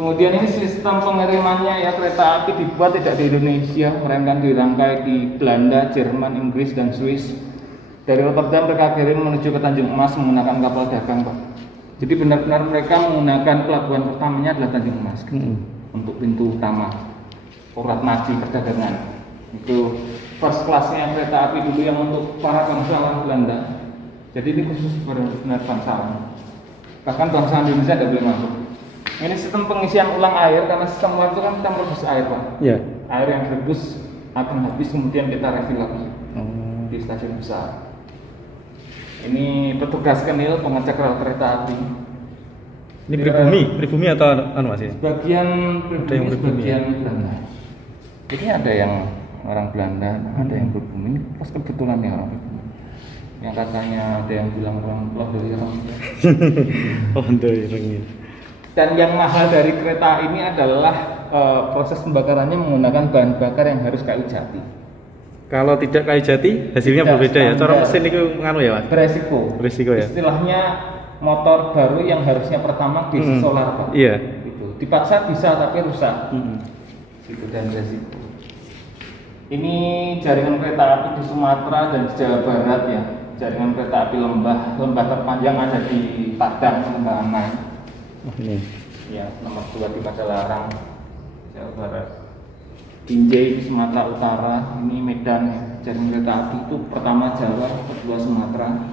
Kemudian ini sistem pengirimannya ya, kereta api dibuat tidak di Indonesia, melainkan dirangkai di Belanda, Jerman, Inggris, dan Swiss. Dari Rotterdam mereka kirim menuju ke Tanjung Emas menggunakan kapal dagang, Pak. Jadi benar-benar mereka menggunakan pelabuhan pertamanya adalah Tanjung Emas untuk pintu utama urat nadi perdagangan. Itu first class-nya kereta api dulu yang untuk para bangsawan Belanda. Jadi ini khusus benar-benar bangsawan. Bahkan bangsawan Indonesia tidak boleh masuk. Ini sistem pengisian ulang air, karena sistem ulang itu kan kita merebus air, Pak. Iya. Air yang direbus akan habis, kemudian kita refill lagi di stasiun besar. Ini petugas kenil pengecek rel kereta api. Ini pribumi atau anu Mas? Sebagian pribumi, sebagian Belanda. Ini ada yang orang Belanda, ada yang pribumi. Ini pas kebetulan ya orang pribumi. Yang katanya ada yang bilang orang dari orang. Oh, dari orang. Dan yang mahal dari kereta ini adalah proses pembakarannya menggunakan bahan bakar yang harus kayu jati. Kalau tidak kayu jati, hasilnya tidak berbeda ya. Cara mesin itu nganu ya, Mas? Beresiko ya. Istilahnya motor baru yang harusnya pertama diisi solar, Pak. Iya. Gitu. Dipaksa bisa tapi rusak. Gitu, dan resiko. Ini jaringan kereta api di Sumatera dan di Jawa Barat ya. Jaringan kereta api lembah terpanjang ada di Padang, Pengembangan. Ini. Ya, nomor 2 di Padalarang, Jawa Barat. Binjai di Sumatera Utara, ini Medan ya. Jaringan kereta api itu pertama Jawa, kedua Sumatera.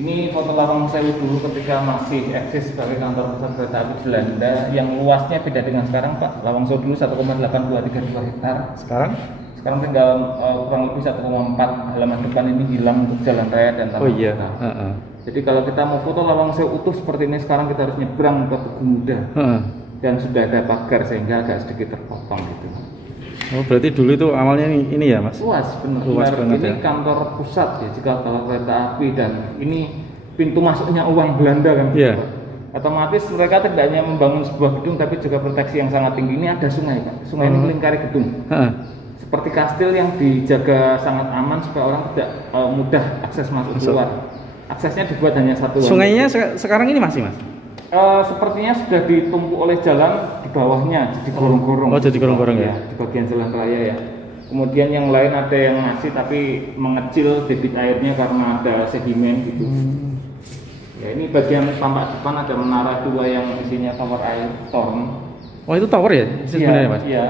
Ini foto Lawang Sewu dulu ketika masih eksis sebagai kantor pusat kereta api Belanda, yang luasnya beda dengan sekarang, Pak. Lawang Sewu dulu 1,8232 hektar. Sekarang tinggal kurang lebih 1,4 halaman depan ini hilang untuk jalan raya dan taman kota. Jadi kalau kita mau foto Lawang Sewu utuh seperti ini, sekarang kita harus nyebrang ke Tugu Muda. Dan sudah ada pagar sehingga agak sedikit terpotong gitu. Oh, berarti dulu itu awalnya ini ya, Mas? Luas, benar. Ini ya? Kantor pusat ya, jika kalau kereta api, dan ini pintu masuknya uang Belanda kan. Iya. Otomatis mereka tidak hanya membangun sebuah gedung, tapi juga proteksi yang sangat tinggi. Ini ada sungai, Pak. Sungai ini melingkari gedung. Seperti kastil yang dijaga sangat aman supaya orang tidak mudah akses masuk keluar. Aksesnya dibuat hanya satu. Sungainya sekarang ini masih, Mas? Sepertinya sudah ditumpuk oleh jalan di bawahnya, jadi gorong-gorong. Oh, jadi gorong-gorong ya? Di bagian jalan raya ya. Kemudian yang lain ada yang masih tapi mengecil debit airnya karena ada sedimen gitu. Ya, ini bagian tampak depan ada menara 2 yang isinya tower air storm. Oh, itu tower ya? Sebenarnya, Mas? Iya.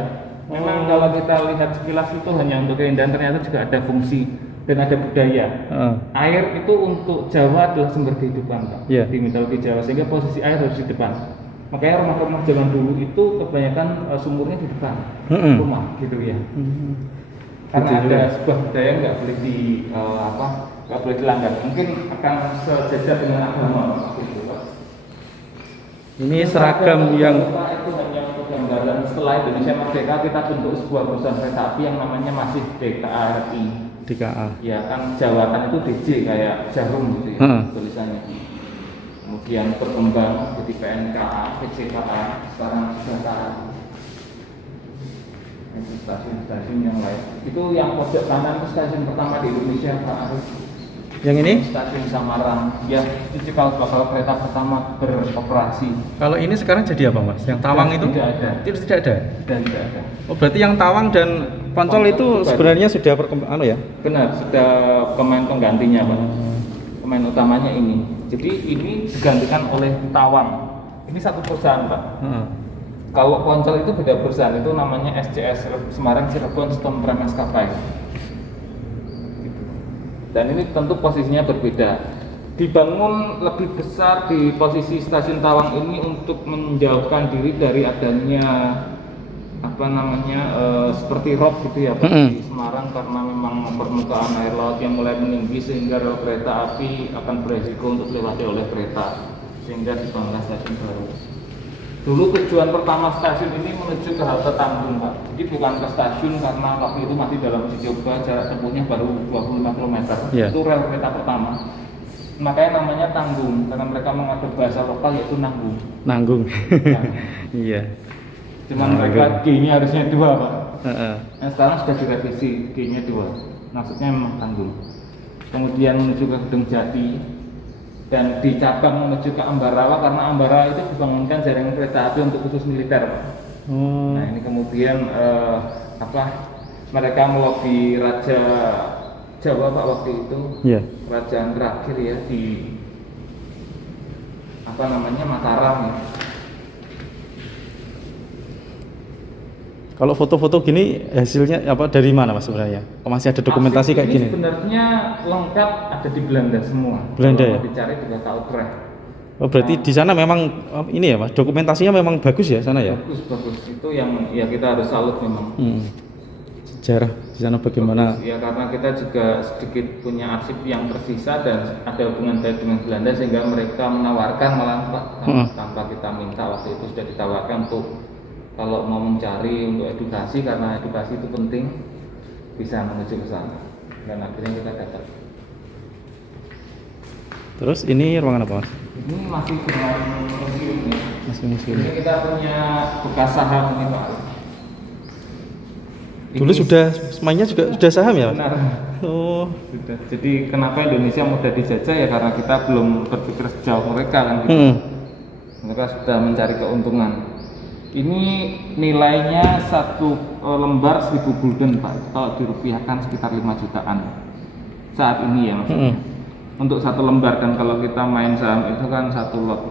Memang kalau kita lihat sekilas itu hanya untuk keindahan, ternyata juga ada fungsi dan ada budaya. Air itu untuk Jawa adalah sumber kehidupan, Pak. Di mitologi Jawa, sehingga posisi air harus di depan. Makanya rumah-rumah zaman dulu itu kebanyakan sumurnya di depan rumah, gitu ya. Karena ada sebuah budaya nggak boleh nggak boleh dilanggar. Mungkin akan sejajar dengan agama, gitu, Pak. Ini seragam yang itu hanya untuk gambaran. Setelah Indonesia merdeka, kita bentuk sebuah perusahaan kereta api yang namanya masih DKA. Ya kan, jawatan itu DJ kayak jarum gitu ya tulisannya. Kemudian berkembang jadi PNKA, PCKA, sekarang sudah KA. Itu stasiun-stasiun yang lain. Itu yang pojok kanan itu stasiun pertama di Indonesia, Pak Arif. Yang ini? Stasiun Samarang. Ya, itu kalau kereta pertama beroperasi. Kalau ini sekarang jadi apa, Mas? Yang Tawang itu? Tidak ada. Tidak ada. Tidak ada. Oh, berarti yang Tawang dan Poncol itu sebenarnya sudah perkembangan ya? Benar, sudah pemain penggantinya, Pak. Pemain utamanya ini. Jadi ini digantikan oleh Tawang. Ini satu perusahaan, Pak. Kalau Poncol itu beda perusahaan, itu namanya SCS, Semarang Cirebon Stone Tram Maskapai. Dan ini tentu posisinya berbeda. Dibangun lebih besar di posisi stasiun Tawang ini untuk menjauhkan diri dari adanya seperti rob gitu ya, Pak, di Semarang, karena memang permukaan air laut yang mulai meninggi sehingga rel kereta api akan beresiko untuk dilewati oleh kereta, sehingga dibangunlah stasiun baru. Dulu tujuan pertama stasiun ini menuju ke halte Tanggung, Pak. Jadi bukan ke stasiun karena waktu itu masih dalam uji coba, jarak tempuhnya baru 25 km. Itu rel kereta pertama. Makanya namanya Tanggung, karena mereka mengatur bahasa lokal yaitu Nanggung. Nanggung. Iya. Cuman mereka G-nya harusnya 2, Pak. Nah, sekarang sudah direvisi, G-nya 2. Maksudnya memang Tanggung. Kemudian menuju ke Gedung Jati. Dan di cabang menuju ke Ambarawa, karena Ambarawa itu dibangunkan jaringan kereta api untuk khusus militer, Pak. Nah ini kemudian mereka melobi Raja Jawa, Pak, waktu itu, kerajaan terakhir ya di Mataram ya. Kalau foto-foto gini hasilnya dari mana Mas sebenarnya? Masih ada dokumentasi kayak gini? Sebenarnya lengkap ada di Belanda semua. Belanda ya? Dicari juga ke Utrecht. Oh berarti di sana memang ini ya Mas, dokumentasinya memang bagus ya sana ya? Bagus. Itu yang ya kita harus salut memang. Sejarah di sana bagaimana? Bagus, ya karena kita juga sedikit punya arsip yang tersisa dan ada hubungan baik dengan Belanda sehingga mereka menawarkan malah Pak, tanpa kita minta, waktu itu sudah ditawarkan untuk kalau mau mencari untuk edukasi, karena edukasi itu penting, bisa menuju ke sana. Dan akhirnya kita dapat. Terus ini ruangan apa Mas? Ini masih ruangan museum ya. Masih museum. Ini kita punya bekas saham ini Pak. Dulu sudah mainnya juga sudah saham ya? Benar. Oh, sudah. Jadi kenapa Indonesia mudah dijajah ya karena kita belum berpikir sejauh mereka kan gitu. Mereka sudah mencari keuntungan. Ini nilainya satu lembar 1000 gulden Pak. Kalau dirupiahkan sekitar 5 jutaan saat ini ya maksudnya. Untuk satu lembar, dan kalau kita main saham itu kan satu lot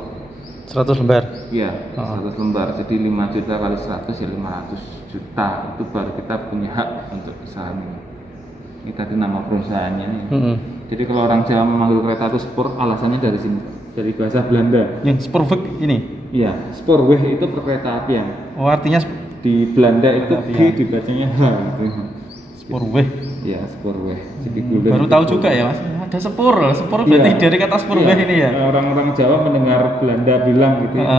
100 lembar? Iya, 100 lembar. Jadi 5 juta kali 100 ya 500 juta. Itu baru kita punya hak untuk saham ini. Ini tadi nama perusahaannya nih. Jadi kalau orang Jawa memanggil kereta itu spoor, alasannya dari sini, dari bahasa Belanda. Yang spoorweg ini? Iya, spoorweg itu perkereta apian. Oh artinya di Belanda itu G dibacanya H. Spoorweg. Iya, spoorweg. Jadi baru tahu juga ya Mas. Ada spor berarti dari kata spoorweg ini ya. Orang-orang Jawa mendengar Belanda bilang gitu ya.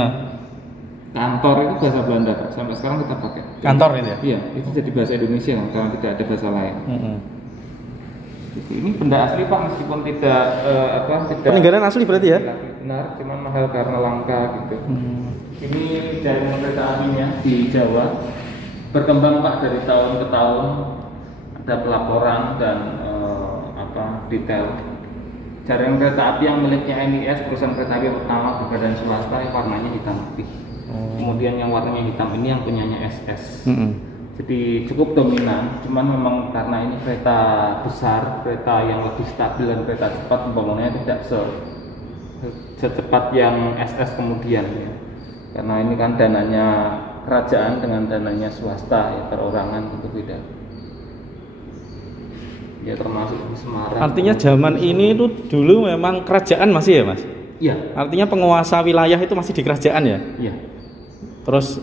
Kantor itu bahasa Belanda Pak. Sampai sekarang kita pakai. Kantor itu ya? Iya, itu jadi bahasa Indonesia karena tidak ada bahasa lain. Jadi ini benda asli Pak, meskipun tidak peninggalan asli berarti ya? Benar, cuman mahal karena langka gitu. Ini jaringan kereta apinya di Jawa berkembang Pak dari tahun ke tahun. Ada pelaporan dan detail. Jaringan kereta api yang miliknya NIS, perusahaan kereta api pertama berbadan swasta, yang warnanya hitam putih. Kemudian yang warnanya hitam ini yang punyanya SS. Jadi cukup dominan, cuman memang karena ini kereta besar, kereta yang lebih stabil dan kereta cepat, pembangunannya tidak secepat yang SS kemudian ya. Karena ini kan dananya kerajaan dengan dananya swasta ya, perorangan itu beda. Ya termasuk di Semarang. Artinya zaman ini itu dulu memang kerajaan masih ya Mas? Iya. Artinya penguasa wilayah itu masih di kerajaan ya? Iya. Terus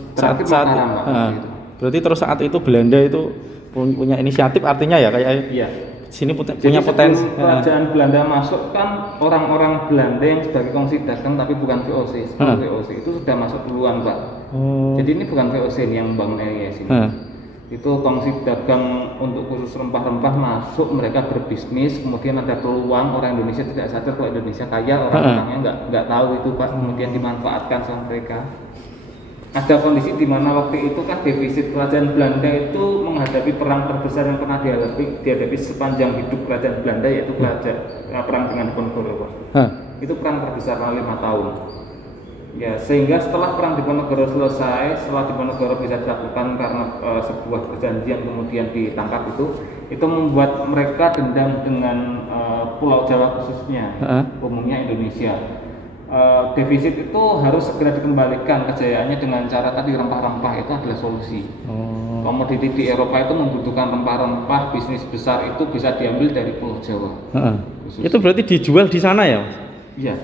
berarti terus saat itu Belanda itu punya inisiatif, artinya ya kayak sini punya potensi. Kerajaan Belanda masuk kan orang-orang Belanda yang sebagai kongsi dagang tapi bukan VOC. VOC itu sudah masuk duluan Pak. Jadi ini bukan VOC yang membangun NIS ini. Itu kongsi dagang untuk khusus rempah-rempah masuk, mereka berbisnis, kemudian ada peluang, orang Indonesia tidak sadar kalau Indonesia kaya, orang-orangnya nggak tahu itu Pak, kemudian dimanfaatkan sama mereka. Ada kondisi di mana waktu itu kan defisit kerajaan Belanda itu menghadapi perang terbesar yang pernah dihadapi sepanjang hidup kerajaan Belanda, yaitu perang dengan Diponegoro. Itu perang terbesar 5 tahun. Ya, sehingga setelah perang Diponegoro selesai, setelah Diponegoro bisa dilakukan karena sebuah perjanjian kemudian ditangkap itu membuat mereka dendam dengan Pulau Jawa khususnya, umumnya Indonesia. Defisit itu harus segera dikembalikan kejayaannya dengan cara tadi rempah-rempah itu adalah solusi. Komoditi di Eropa itu membutuhkan rempah-rempah, bisnis besar itu bisa diambil dari Pulau Jawa. Itu berarti dijual di sana ya? Iya.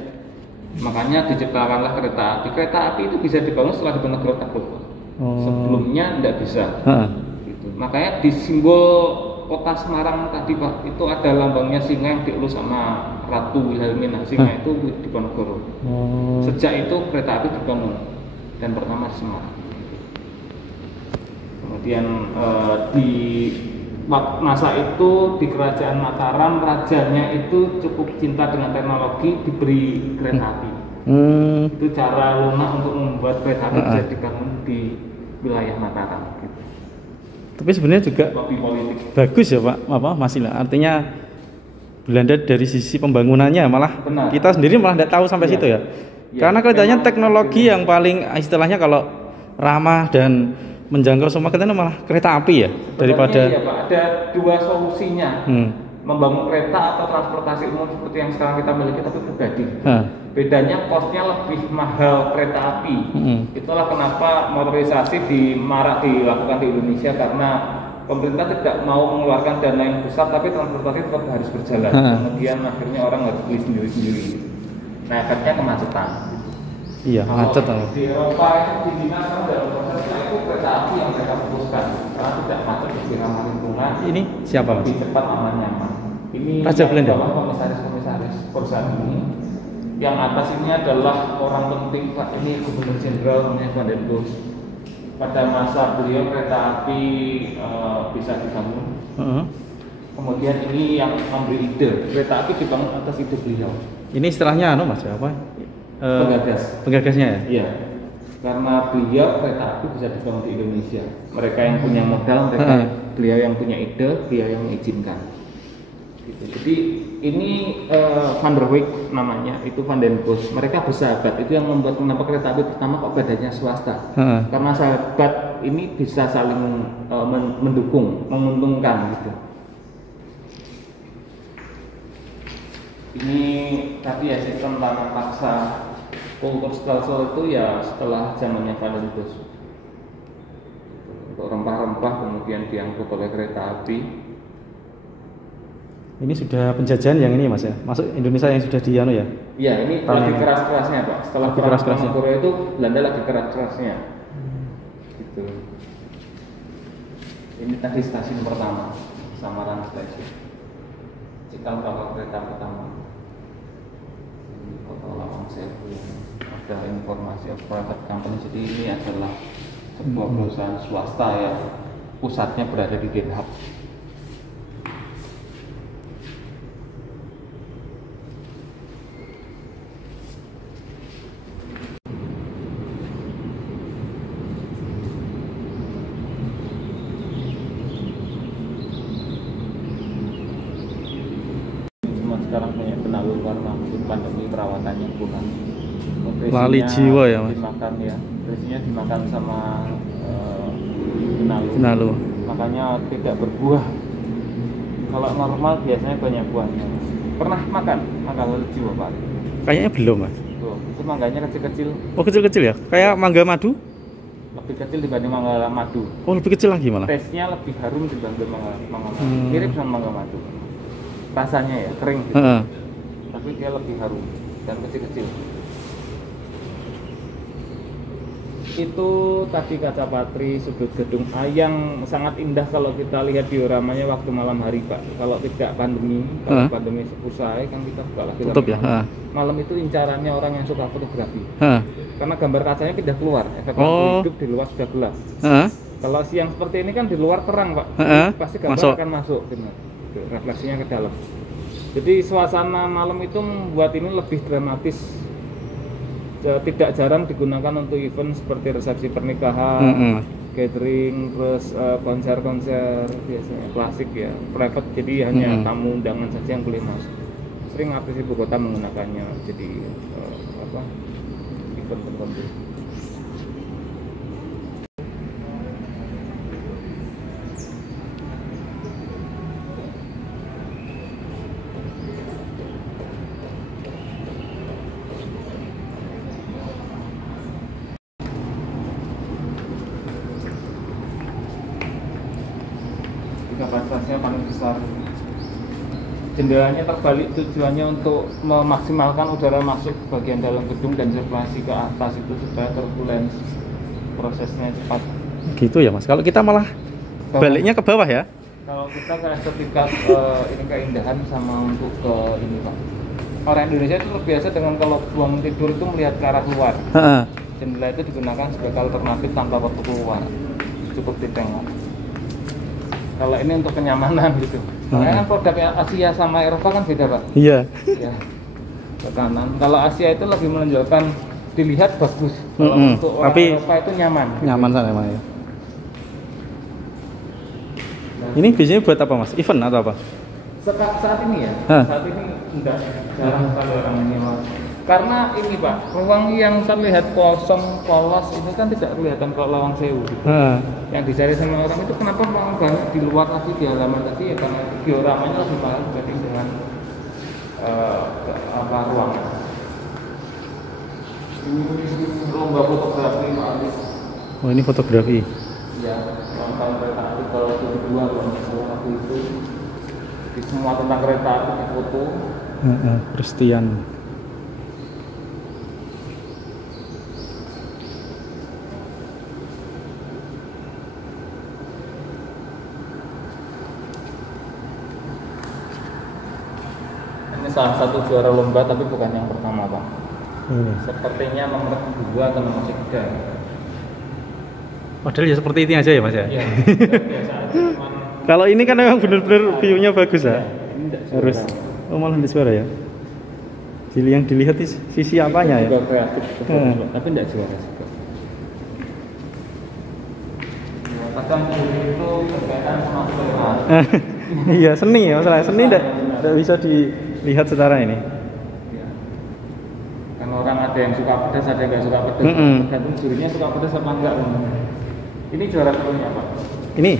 Makanya diciptakanlah kereta api. Kereta api itu bisa dibangun setelah Diponegoro takut. Sebelumnya tidak bisa. Gitu. Makanya di simbol kota Semarang tadi Pak, itu ada lambangnya singa yang dielus sama Ratu Wilhelmina. Singa itu Diponegoro. Sejak itu kereta api dibangun dan pertama di Semarang. Kemudian di masa itu di kerajaan Mataram, rajanya itu cukup cinta dengan teknologi, diberi kereta api. Itu cara lunak untuk membuat kereta api bisa dibangun di wilayah Mataram. Gitu. Tapi sebenarnya juga bagus ya Pak, Mas Ila. Artinya Belanda dari sisi pembangunannya malah benar. Kita sendiri malah tidak tahu sampai situ ya. Karena kelihatannya teknologi yang paling istilahnya kalau ramah dan menjangkau semua kita malah kereta api ya. Sebenarnya daripada iya, Pak. Ada dua solusinya. Membangun kereta atau transportasi umum seperti yang sekarang kita miliki tapi pribadi. Bedanya kosnya lebih mahal kereta api. Itulah kenapa motorisasi marak dilakukan di Indonesia, karena pemerintah tidak mau mengeluarkan dana yang besar tapi transportasi tetap harus berjalan. Kemudian akhirnya orang harus beli sendiri-sendiri. Nah, efeknya kemacetan. Iya, macet. Di Eropa itu diminati dalam prosesnya itu kereta api yang mereka fokuskan karena tidak macet, lebih ramah lingkungan. Ini siapa Mas? Lebih cepat, aman, nyaman. Ini Raja Belanda. Komisaris perusahaan ini. Yang atas ini adalah orang penting, Pak. Ini Gubernur Jenderal namanya Van den Bosch. Pada masa beliau kereta api bisa dibangun. Kemudian ini yang memberi ide, kereta api dibangun atas ide beliau. Ini istilahnya Mas apa? Penggagasnya ya? Iya. Karena beliau kereta api bisa dibangun di Indonesia. Mereka yang punya modal, beliau yang punya ide, beliau yang mengizinkan. Gitu. Jadi ini Van der Wijk namanya, itu Van den Bosch. Mereka bersahabat, itu yang membuat kenapa kereta api pertama kok badannya swasta. Karena sahabat ini bisa saling mendukung, menguntungkan gitu. Ini tadi ya sistem tanah paksa kultur Stelsel itu ya setelah zamannya Van den Bosch. Untuk rempah-rempah kemudian diangkut oleh kereta api. Ini sudah penjajahan yang ini Mas ya, masuk Indonesia yang sudah di ya? Iya, ini lagi keras-kerasnya Pak. Setelah perang Korea itu Belanda lagi keras-kerasnya. Gitu. Ini tadi stasiun pertama, Samaran Stasiun. Cikal bakal kereta pertama. Ini kota Lawang Sewu yang ada informasi of private company. Jadi ini adalah sebuah perusahaan swasta yang pusatnya berada di Den Haag. Sekarang banyak penanggung karena mungkin pandemi perawatannya kurang. Lali jiwa ya Mas. Dimakan ya, nutrisinya dimakan sama benalu. Makanya tidak berbuah. Kalau normal biasanya banyak buahnya. Pernah makan lali jiwa Pak? Kayaknya belum Mas. Tuh, itu mangganya kecil-kecil. Oh kecil-kecil ya? Kayak mangga madu? Lebih kecil dibanding mangga madu. Oh lebih kecil lagi malah? Tesnya lebih harum dibanding mangga madu. Mirip sama mangga madu. Rasanya ya kering gitu, tapi dia lebih harum dan kecil-kecil. Itu tadi kaca patri, sudut gedung A yang sangat indah kalau kita lihat dioramanya waktu malam hari Pak. Kalau tidak pandemi, kalau pandemi usai kan kita buka lagi tutup ya. Malam itu incarannya orang yang suka fotografi. Karena gambar kacanya tidak keluar, efek lampu hidup di luar sudah gelap. Kalau siang seperti ini kan di luar terang Pak, pasti gambar akan masuk. Refleksinya ke dalam. Jadi suasana malam itu membuat ini lebih dramatis. Tidak jarang digunakan untuk event seperti resepsi pernikahan, gathering, terus konser-konser biasanya klasik ya, private. Jadi hanya tamu undangan saja yang boleh masuk. Sering artis ibu kota menggunakannya jadi event tertentu. Kapasitasnya paling besar. Jendelanya terbalik, tujuannya untuk memaksimalkan udara masuk ke bagian dalam gedung dan sirkulasi ke atas itu supaya turbulensi prosesnya cepat. Gitu ya Mas. Kalau kita malah baliknya ke bawah ya? Kalau kita ke estetika ini keindahan sama untuk ke ini Pak. Orang Indonesia itu terbiasa dengan kalau buang tidur itu melihat ke arah luar. Jendela itu digunakan sebagai alternatif tanpa waktu keluar. Cukup ditengok. Kalau ini untuk kenyamanan gitu. Karena kan produk Asia sama Eropa kan beda Pak. Iya. Ya. Ke kanan. Kalau Asia itu lebih menonjolkan dilihat bagus. Kalau untuk orang Eropa itu nyaman. Nyaman sana emang ya. Ini biasanya buat apa Mas? Event atau apa? saat ini ya, Hah? saat ini enggak jarang sekali orang menyewa. Karena ini Pak, ruang yang terlihat kosong, polos itu kan tidak kelihatan kalau Lawang Sewu. Gitu. Yang dicari sama orang itu kenapa ruang banyak di luar tadi di halaman tadi ya karena dioramanya lebih mahal dibanding dengan ruangan. Ini lomba fotografi Pak Alif. Oh ini fotografi. Ya, ulang kereta api kalau 72 kalau nggak salah waktu itu di semua tentang kereta api di foto. Christian. Ini salah satu juara lomba tapi bukan yang pertama Pak. Sepertinya nomor 2 atau nomor 3. Padahal ya seperti ini aja ya Mas ya. Iya, biasa aja. Kalau ini kan memang benar-benar view-nya bagus ya. Harus. Oh malah di suara ya. Yang dilihat di sisi apanya ya? Juga kreatif, tapi tidak juara juga. Kadang itu berkaitan sama selera. Iya seni ya masalah seni tidak bisa dilihat secara ini. Kan orang ada yang suka pedas, ada yang nggak suka pedas. Tergantung jurinya suka pedas apa enggak. Ini juara satunya Pak. Ini